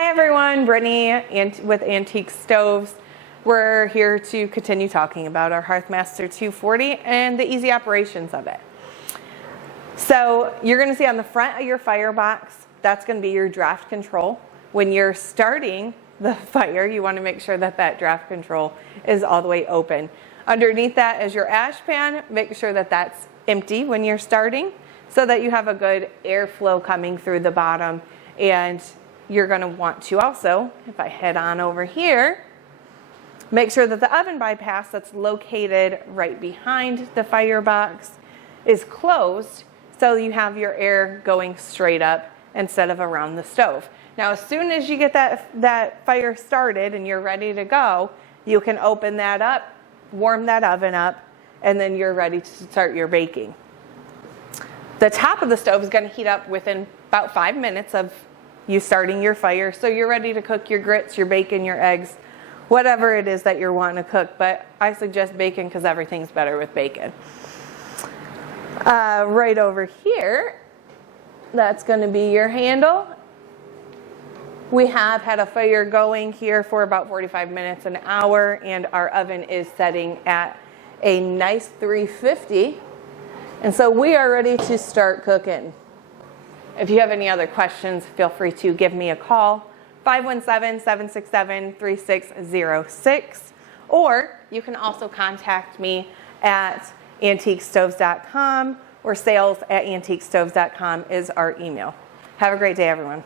Hi everyone, Brittany with Antique Stoves. We're here to continue talking about our Hearthmaster 240 and the easy operations of it. So you're going to see on the front of your firebox, that's going to be your draft control. When you're starting the fire, you want to make sure that that draft control is all the way open. Underneath that is your ash pan. Make sure that that's empty when you're starting so that you have a good airflow coming through the bottom. And you're going to want to also, if I head on over here, make sure that the oven bypass that's located right behind the firebox is closed so you have your air going straight up instead of around the stove. Now, as soon as you get that fire started and you're ready to go, you can open that up, warm that oven up, and then you're ready to start your baking. The top of the stove is going to heat up within about 5 minutes of you starting your fire. So you're ready to cook your grits, your bacon, your eggs, whatever it is that you're wanting to cook. But I suggest bacon because everything's better with bacon. Right over here, that's going to be your handle. We have had a fire going here for about 45 minutes, an hour, and our oven is setting at a nice 350. And so we are ready to start cooking. If you have any other questions, feel free to give me a call, 517-767-3606, or you can also contact me at antiquestoves.com or sales@antiquestoves.com is our email. Have a great day, everyone.